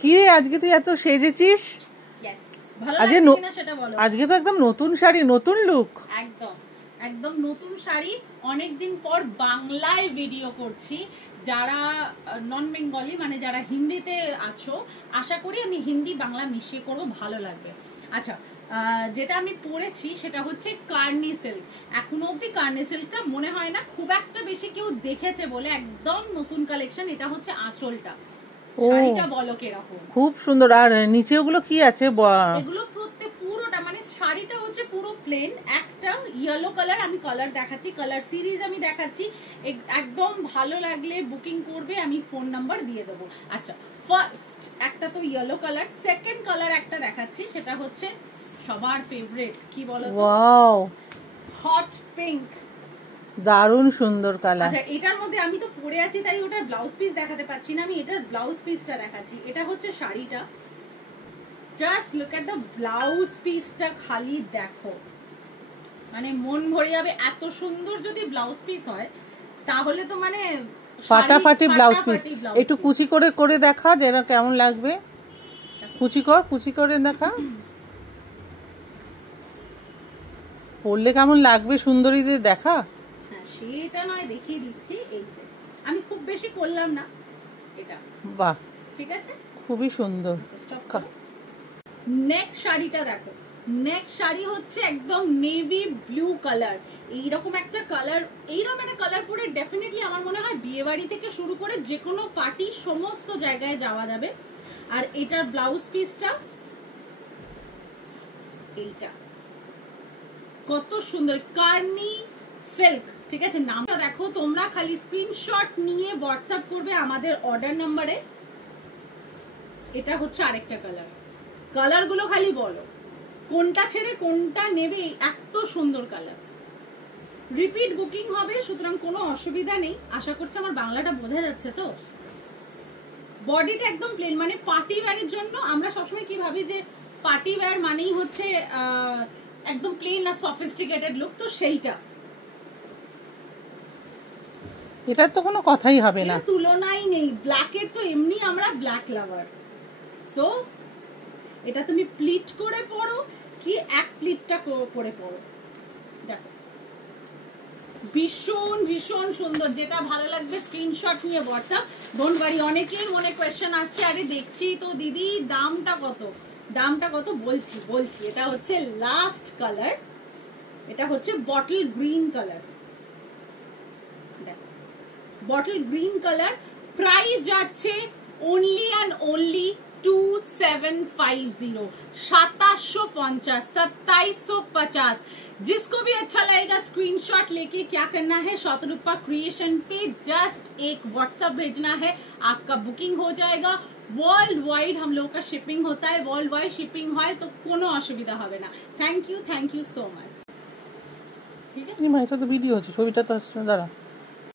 কি রে আজকে তুই এত সেজেছিস? আজকে তো একদম নতুন শাড়ি, নতুন লুক। একদম একদম নতুন শাড়ি। অনেকদিন পর বাংলায় ভিডিও করছি। যারা নন বেঙ্গলি মানে যারা হিন্দিতে আছো, আশা করি আমি হিন্দি বাংলা মিশিয়ে করব, ভালো লাগবে। আচ্ছা, যেটা আমি পরেছি সেটা হচ্ছে কার্নি সিল্ক। এখনো অব্দি কার্নি সিল্কটা মনে হয় না খুব একটা বেশি কেউ দেখেছে বলে, একদম নতুন কালেকশন। এটা হচ্ছে আঁচলটা। শাড়িটা বলো কিরকম, খুব সুন্দর। আর নিচে ওগুলো কি আছে? এগুলো প্রত্যেক পুরোটা মানে শাড়িটা হচ্ছে পুরো প্লেন। একটা ইয়েলো কালার, আমি কালার দেখাচ্ছি, কালার সিরিজ আমি দেখাচ্ছি। একদম ভালো লাগলে বুকিং করবে, আমি ফোন নাম্বার দিয়ে দেবো। আচ্ছা, ফার্স্ট একটা তো ইয়েলো কালার, সেকেন্ড কালার একটা দেখাচ্ছি, সেটা হচ্ছে সবার ফেভারিট, কি বলো তো? Wow, hot pink. দারুণ সুন্দর কালার। আচ্ছা, এটার মধ্যে আমি তো পরে আছি তাই ওটার ব্লাউজ পিস দেখাতে পাচ্ছি না, আমি এটার ব্লাউজ পিসটা দেখাচ্ছি। এটা হচ্ছে শাড়িটা, just look at the blouse পিসটা, খালি দেখো, মানে মন ভরে যাবে। এত সুন্দর যদি ব্লাউজ পিস হয় তাহলে তো মানে ফাটাফাটি ব্লাউজ পিস। একটু কুচি করে করে দেখা যেটা কেমন লাগবে। কুচি করে দেখা, পরলে কেমন লাগবে সুন্দরীদের দেখা। হ্যাঁ, সেটা নয় দেখিয়ে দিচ্ছি। এই যে আমি খুব বেশি করলাম না এটা। বাহ, ঠিক আছে, খুবই সুন্দর। নেক্সট শাড়িটা দেখো। নেক্সট শাড়ি হচ্ছে একদম নেভি ব্লু কালার। এইরকম একটা কালার, এইরকম একটা কালার পরে ডেফিনেটলি আমার মনে হয় বিয়ে বাড়ি থেকে শুরু করে যে কোনো পার্টি সমস্ত জায়গায় যাওয়া যাবে। আর এটার ব্লাউজ পিসটা এইটা, কত সুন্দর, কার্নি সিল্ক। ঠিক আছে, নামটা দেখো তোমরা, খালি স্ক্রিনশট নিয়ে হোয়াটসঅ্যাপ করবে আমাদের অর্ডার নাম্বারে। এটা হচ্ছে আরেকটা কালার। কালার গুলো খালি বলো কোনটা ছেড়ে কোনটা নেবে, এত সুন্দর কালার। রিপিট বুকিং হবে, সুতরাং কোনো অসুবিধা নেই। আশা করছি আমার বাংলাটা বোঝা যাচ্ছে তো। বডিটা একদম প্লেন, মানে পার্টি ওয়্যারের জন্য আমরা সবসময় কি ভাবি যে পার্টি ওয়্যার মানেই হচ্ছে একদম প্লেন আর সফিস্টিকেটেড লুক, তো সেইটা। এটার তো কোনো কথাই হবে না, তুলনাই নেই। ব্ল্যাকের তো এমনি আমরা ব্ল্যাক লাভার, সো এটা তুমি প্লিট করে পরো কি এক প্লিটটা করে পরো, দেখো ভীষণ ভীষণ সুন্দর। যেটা ভালো লাগবে স্ক্রিনশট নিয়ে হোয়াটসঅ্যাপ। ডোন্ট ওয়ারি, অনেকের মনে কোয়েশ্চেন আসছে, আরে দেখছি তো দিদি দামটা কত, দামটা কত বলছি। এটা হচ্ছে লাস্ট কালার, এটা হচ্ছে বটল গ্রিন কালার। দেখো বটল গ্রিন কালার, প্রাইস যাচ্ছে only and only 2750, 2750, 2750। जिसको भी अच्छा लगेगा स्क्रीनशॉट लेके क्या करना है, शतरूपा क्रिएशन पे जस्ट एक व्हाट्सएप भेजना है, आपका बुकिंग हो जाएगा। वर्ल्ड वाइड हम लोग का शिपिंग होता है, वर्ल्ड वाइड शिपिंग है तो कोनो असुविधा হবে না। Thank you so much. ঠিক আছে, এটা তো ভিডিও হচ্ছে, ছবিটা তো দাঁড়া।